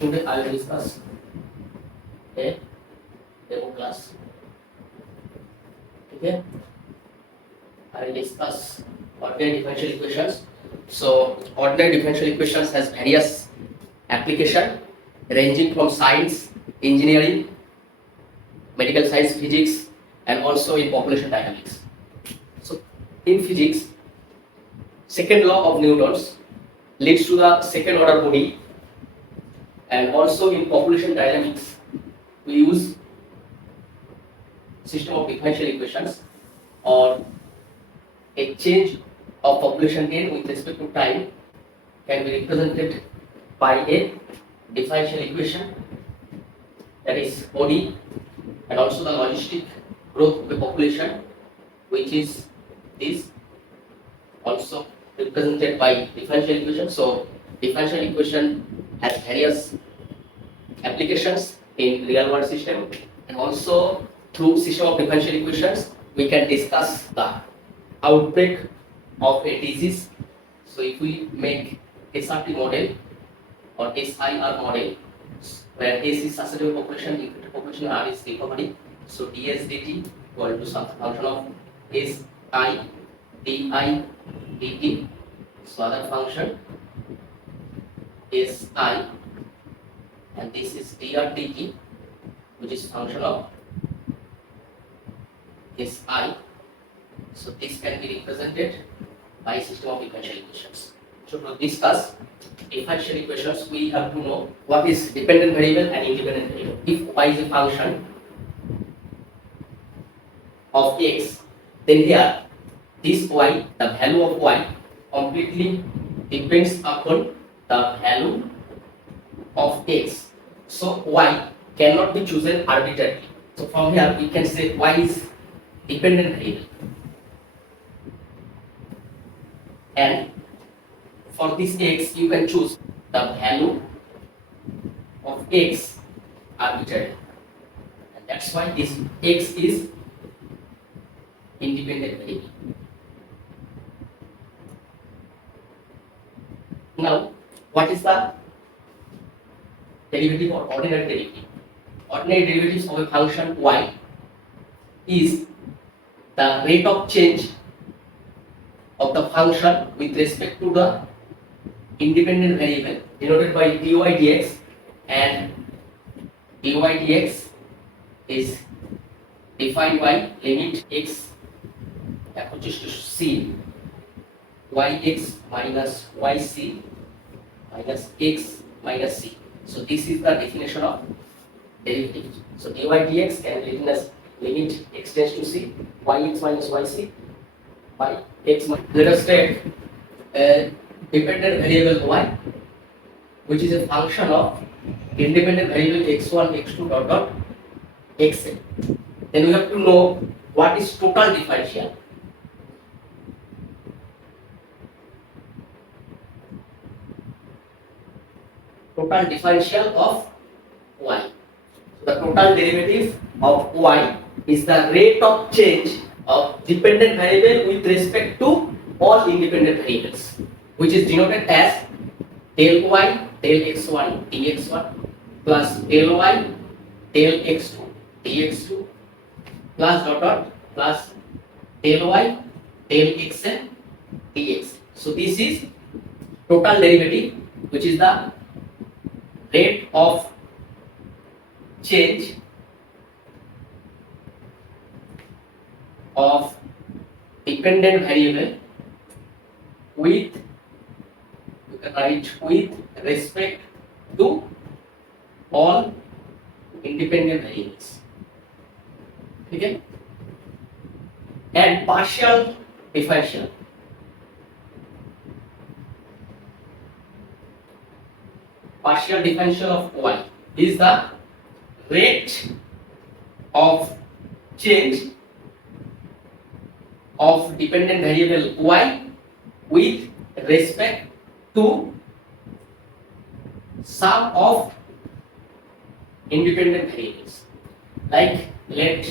Today I will discuss a demo class. Okay, I will discuss ordinary differential equations. So ordinary differential equations has various application ranging from science, engineering, medical science, physics, and also in population dynamics. So in physics, second law of Newton's leads to the second order body, and also in population dynamics we use system of differential equations or a change of population gain with respect to time can be represented by a differential equation, that is body, and also the logistic growth of the population, which is this, also represented by differential equation. So differential equation has various applications in real world system, and also through system of differential equations we can discuss the outbreak of a disease. So if we make SRT model or SIR model where S is susceptible population, infected population, R is recovery, so ds dt equal to some function of S I di dt. So other function S I, and this is dr dt, which is function of S I. So this can be represented by system of differential equations. So to discuss differential equations, we have to know what is dependent variable and independent variable. If y is a function of x, then here this y, the value of y, completely depends upon the value of x. So y cannot be chosen arbitrarily. So from here we can say y is dependent variable, and for this x you can choose the value of x arbitrarily, and that's why this x is independent variable. Now what is the derivative or ordinary derivative? Ordinary derivatives of a function y is the rate of change of the function with respect to the independent variable denoted by dy dx, and dy dx is defined by limit x approaches to c yx minus yc minus x minus c. So this is the definition of derivative. So dy dx can be written as limit x tends to c yx minus yc by x minus. Let us take a dependent variable y, which is a function of independent variable x1, x2 dot dot xn. Then we have to know what is total differential. Total differential of y. So the total derivative of y is the rate of change of dependent variable with respect to all independent variables, which is denoted as del y del x1 dx1 plus del y del x2 dx2 plus dot dot plus del y del xn dx. So this is total derivative, which is the rate of change of dependent variable with, you can write, with respect to all independent variables. Okay, and partial differential. Partial differential of y is the rate of change of dependent variable y with respect to sum of independent variables. Like let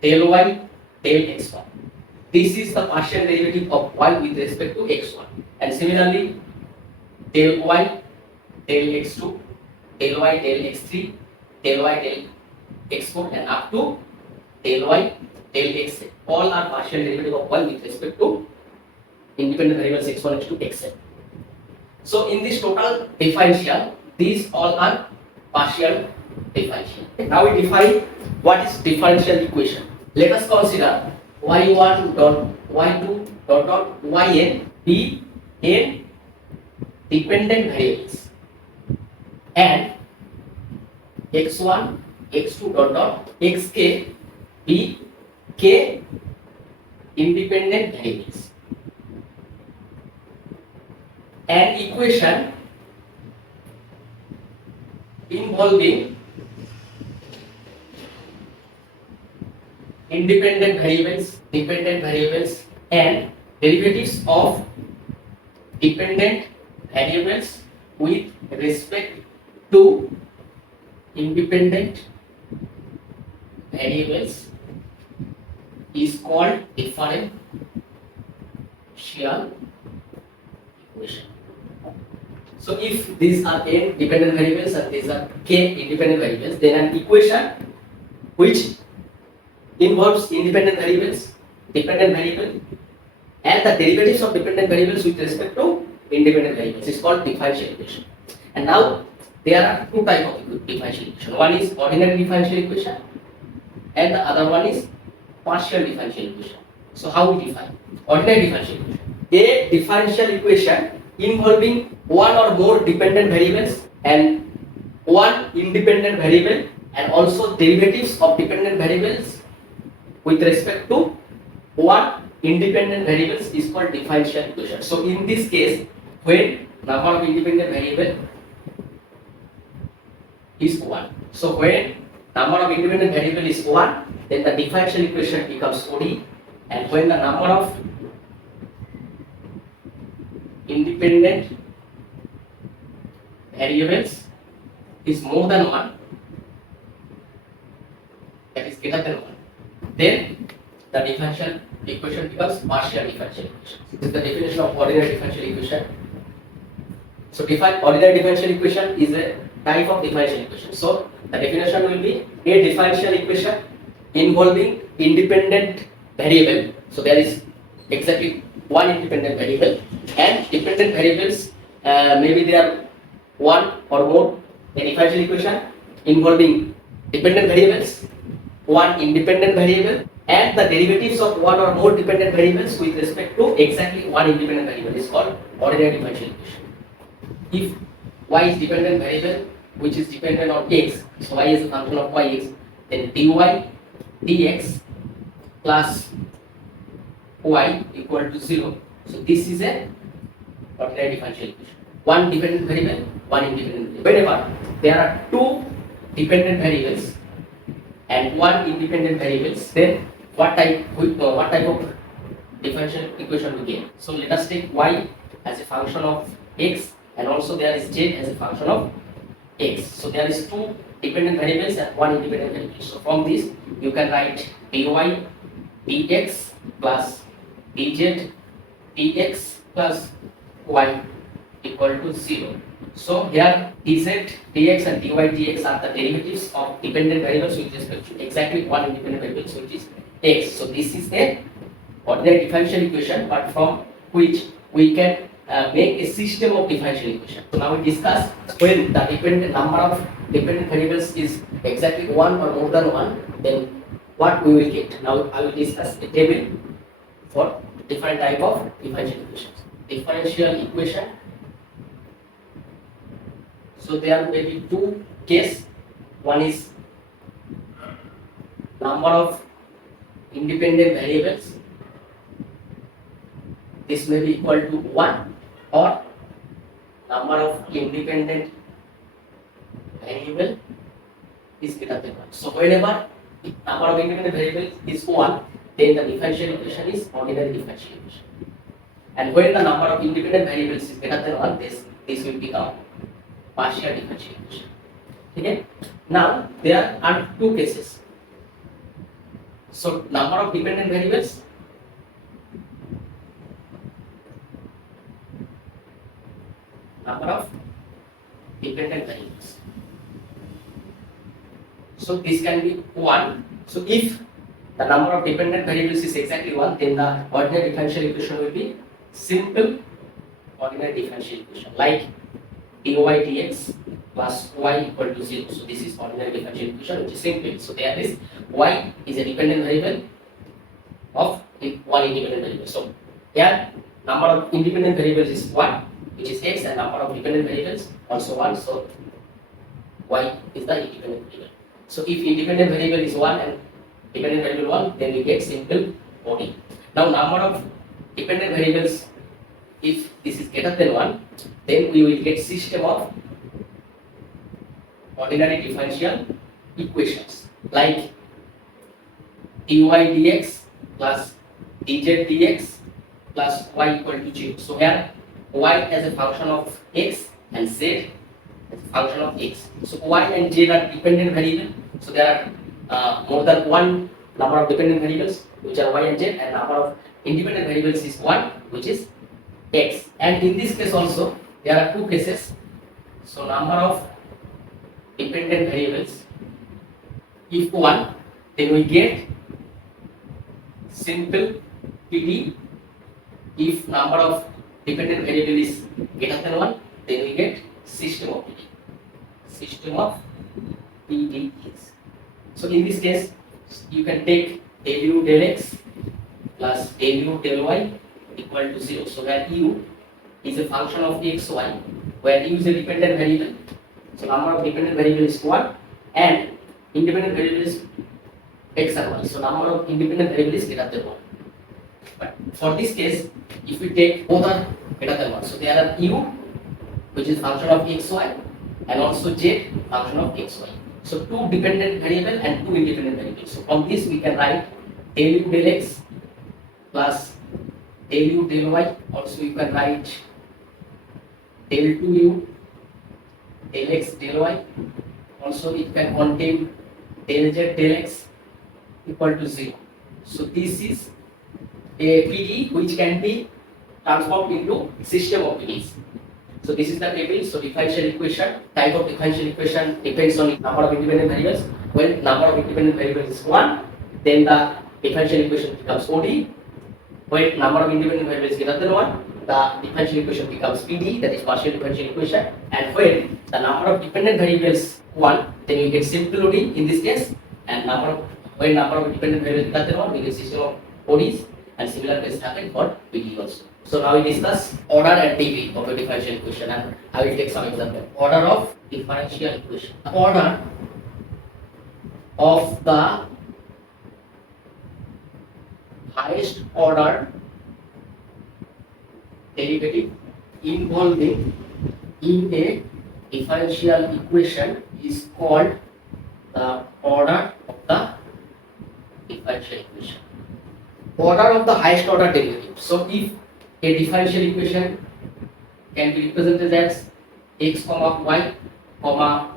del y del x1. This is the partial derivative of y with respect to x1, and similarly del y del x2, del y del x3, del y del x4 and up to del y del x. All are partial derivative of y with respect to independent variables x1, x2, xn. So in this total differential, these all are partial differential. Now we define what is differential equation. Let us consider y1 dot y2 dot yn be n dependent variables and x1 x2 dot xk be k independent variables. An equation involving independent variables, dependent variables and derivatives of dependent variables with respect to independent variables is called differential equation. So if these are n dependent variables and these are k independent variables, then an equation which involves independent variables, dependent variable and the derivatives of dependent variables with respect to independent variables is called differential equation. And now there are two types of differential equation. One is ordinary differential equation and the other one is partial differential equation. So how we define ordinary differential equation? A differential equation involving one or more dependent variables and one independent variable and also derivatives of dependent variables with respect to one independent variables is called differential equation. So in this case, when number of independent variable is 1. So when number of independent variable is 1, then the differential equation becomes ODE, and when the number of independent variables is more than 1, that is greater than 1, then the differential equation becomes partial differential equation. This is the definition of ordinary differential equation. So ordinary differential equation is a type of differential equation. So the definition will be a differential equation involving independent variable. So there is exactly one independent variable and dependent variables, maybe they are one or more. A differential equation involving dependent variables, one independent variable and the derivatives of one or more dependent variables with respect to exactly one independent variable is called ordinary differential equation. If y is dependent variable which is dependent on x, so y is a function of yx, then dy dx plus y equal to 0. So this is a ordinary differential equation. One dependent variable, one independent variable. Whenever there are two dependent variables and one independent variables, then what type of differential equation we get? So let us take y as a function of x and also there is z as a function of x. So there is two dependent variables and one independent variable. So from this you can write dy dx plus dz dx plus y equal to 0. So here dz dx and dy dx are the derivatives of dependent variables with respect to exactly one independent variable which is x. So this is a ordinary differential equation, but from which we can make a system of differential equation. So now we discuss when the dependent number of dependent variables is exactly one or more than one, then what we will get. Now I will discuss a table for different type of differential equations. Differential equation. So there may be two cases. One is number of independent variables. This may be equal to 1 or number of independent variable is greater than 1. So whenever number of independent variables is 1, then the differential equation is ordinary differential equation. And when the number of independent variables is greater than 1, this will become partial differential equation. Okay? Now there are two cases. So number of dependent variables number of dependent variables. So this can be 1. So if the number of dependent variables is exactly 1, then the ordinary differential equation will be simple ordinary differential equation, like dy dx plus y equal to 0. So this is ordinary differential equation, which is simple. So there is y is a dependent variable of one independent variable. So here number of independent variables is 1, which is x, and number of dependent variables also 1. So y is the independent variable. So if independent variable is 1 and dependent variable 1, then we get simple OD. Now number of dependent variables, if this is greater than 1, then we will get system of ordinary differential equations, like dy dx plus dz dx plus y equal to 0. So here y as a function of x and z as a function of x. So y and z are dependent variable. So there are more than one number of dependent variables, which are y and z, and number of independent variables is 1, which is x. And in this case also there are two cases. So number of dependent variables, if 1, then we get simple PD. If number of dependent variable is greater than 1, then we get system of PD. System of PD is. So in this case, you can take del u del x plus del u del y equal to 0. So where u is a function of x, y, where u is a dependent variable. So number of dependent variable is 1 and independent variable is x and y. So number of independent variable is greater than 1. But for this case, if we take both are greater than 1, so there are u, which is function of x, y, and also z, function of x, y. So two dependent variable and two independent variables. So from this we can write del u del x plus del u del y. Also you can write del 2u del x del y. Also it can contain del z del x equal to 0. So this is a PD which can be transformed into system of PDs. So this is the table. So differential equation, type of differential equation depends on number of independent variables. When number of independent variables is 1, then the differential equation becomes OD. When number of independent variables is greater than 1, the differential equation becomes PD, that is partial differential equation. And when the number of dependent variables 1, then we get simple OD in this case. And when number of dependent variables is greater than 1, we get system of ODs. And similar case happen for PD also. So now we discuss order and degree of a differential equation, and I will take some example. Order of differential equation. The order of the highest order derivative involving in a differential equation is called the order of the differential equation. Order of the highest order derivative. So if a differential equation can be represented as x comma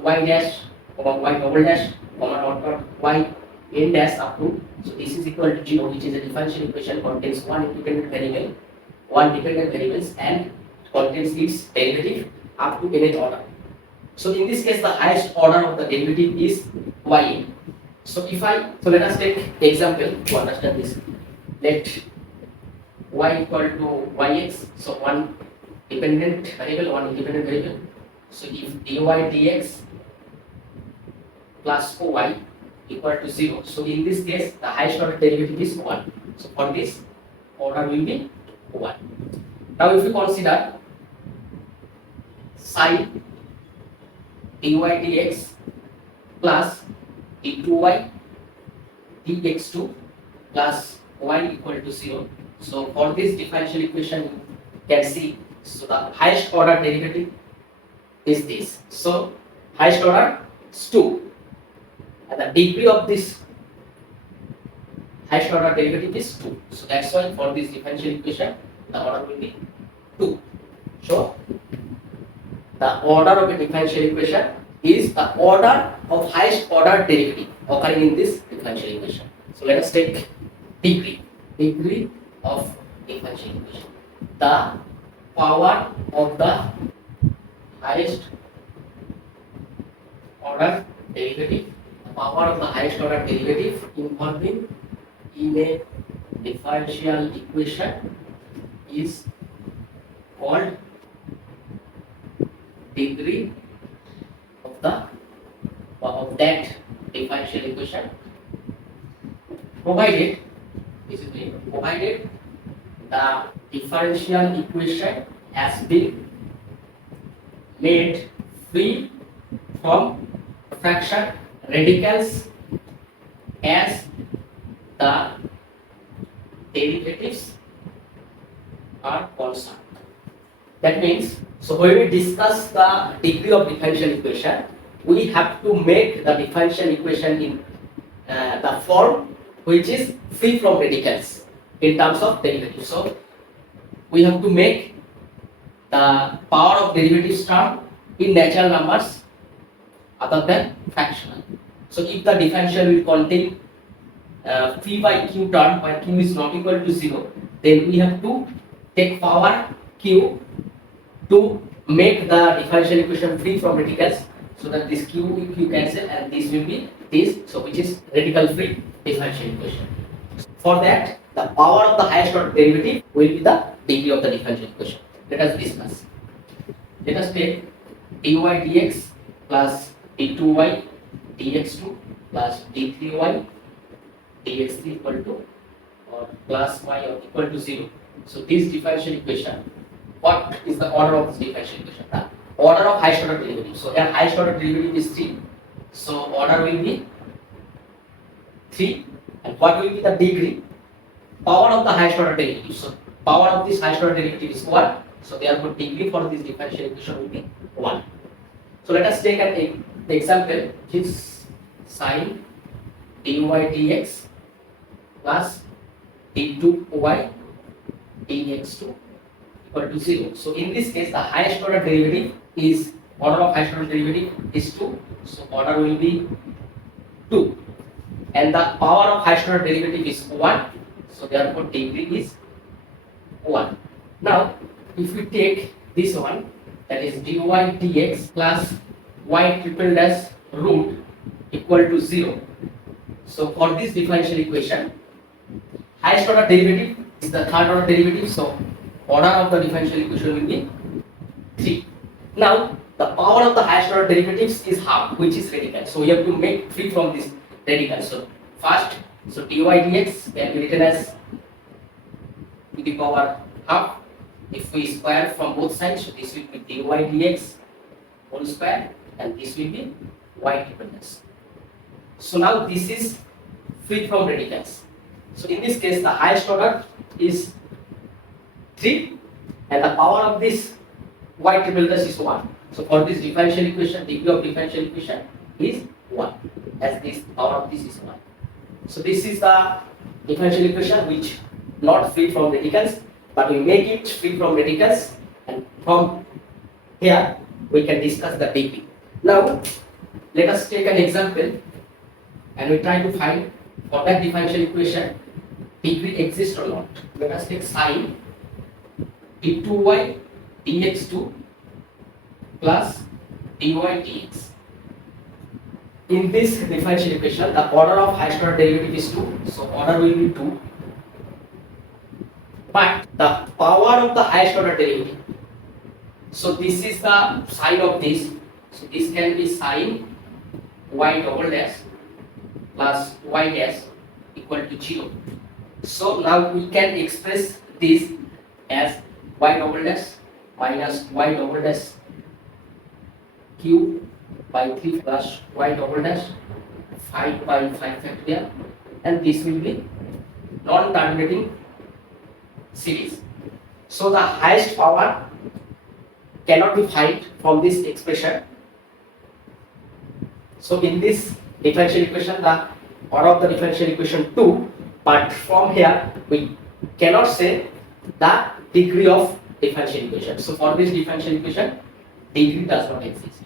y dash comma y double dash comma dot y n dash up to, so this is equal to 0, which is a differential equation contains one independent variable, one dependent variables, and contains its derivative up to nth order. So in this case, the highest order of the derivative is y. So let us take example to understand this. Let y equal to yx, so one dependent variable, one independent variable. So if dy dx plus y equal to 0, so in this case the highest order derivative is 1. So for this, order will be 1. Now if you consider sin dy dx plus d2y dx2 plus y equal to 0. So for this differential equation, you can see, so the highest order derivative is this. So highest order is 2, and the degree of this highest order derivative is 2. So that's why for this differential equation, the order will be 2. So the order of a differential equation is the order of highest order derivative occurring in this differential equation. So let us take degree of differential equation. The power of the highest order derivative, the power of the highest order derivative involving in a differential equation is called degree of that differential equation, provided provided the differential equation has been made free from fraction radicals as the derivatives are constant. That means, so when we discuss the degree of differential equation, we have to make the differential equation in the form which is free from radicals in terms of derivatives. So we have to make the power of derivatives term in natural numbers other than fractional. So if the differential will contain p by q term where q is not equal to 0, then we have to take power q to make the differential equation free from radicals, so that this q cancel and this will be this, so which is radical free differential equation. For that, the power of the highest order derivative will be the degree of the differential equation. Let us discuss. Let us take dy dx plus d2y dx2 plus d3y dx3 equal to or plus y or equal to 0. So this differential equation, what is the order of this differential equation? The order of highest order derivative. So here highest order derivative is 3. So order will be 3. And what will be the degree? Power of the highest order derivative. So power of this highest order derivative is 1. So therefore degree for this differential equation will be 1. So let us take an example, which is sin dy dx plus d2y dx2 equal to 0. So in this case, the highest order derivative is, order of highest order derivative is 2. So order will be 2. And the power of highest order derivative is 1. So therefore degree is 1. Now if we take this one, that is dy dx plus y triple dash root equal to 0. So for this differential equation, highest order derivative is the third order derivative, so order of the differential equation will be 3. Now the power of the highest order derivatives is half, which is radical. So we have to make free from this radical. So first, so dy dx can be written as to the power half. If we square from both sides, so this will be dy dx whole square and this will be y triple dash. So now this is free from radicals. So in this case, the highest order is 3 and the power of this y triple dash is 1. So for this differential equation, degree of differential equation is 1, as this power of this is 1. So this is the differential equation which not free from radicals, but we make it free from radicals, and from here we can discuss the degree. Now let us take an example and we try to find for that differential equation degree exists or not. Let us take sin d2y dx2 plus dy dx. In this differential equation, the order of highest order derivative is 2, so order will be 2. But the power of the highest order derivative, so this is the sign of this, so this can be sin y double dash plus y dash equal to 0. So now we can express this as y double dash minus y double dash q by 3 plus y double dash 5 by 5 factorial, and this will be non-terminating series. So the highest power cannot be found from this expression. So in this differential equation, the order of the differential equation 2, but from here we cannot say the degree of differential equation. So for this differential equation, degree does not exist.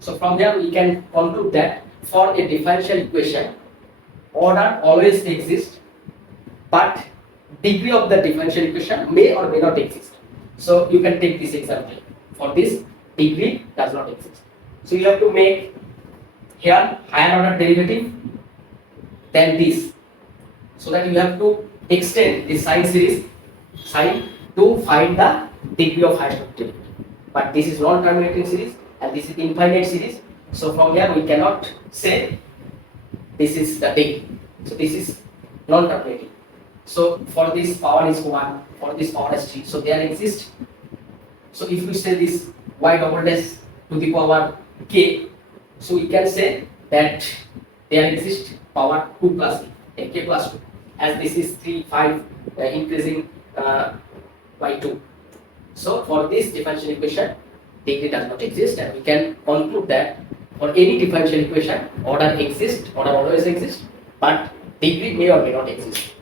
So from here we can conclude that for a differential equation, order always exists, but degree of the differential equation may or may not exist. So you can take this example. For this, degree does not exist. So you have to make here higher order derivative than this, so that you have to extend the sine series sine to find the degree of highest order derivative. But this is non-terminating series and this is infinite series. So from here we cannot say this is the degree. So this is non-terminating. So for this power is 1, for this power is 3. So there exists. So if we say this y double dash to the power k, so we can say that there exists power 2 plus k plus 2, as this is 3, 5 increasing by 2. So for this differential equation, degree does not exist, and we can conclude that for any differential equation, order exists, order always exists, but degree may or may not exist.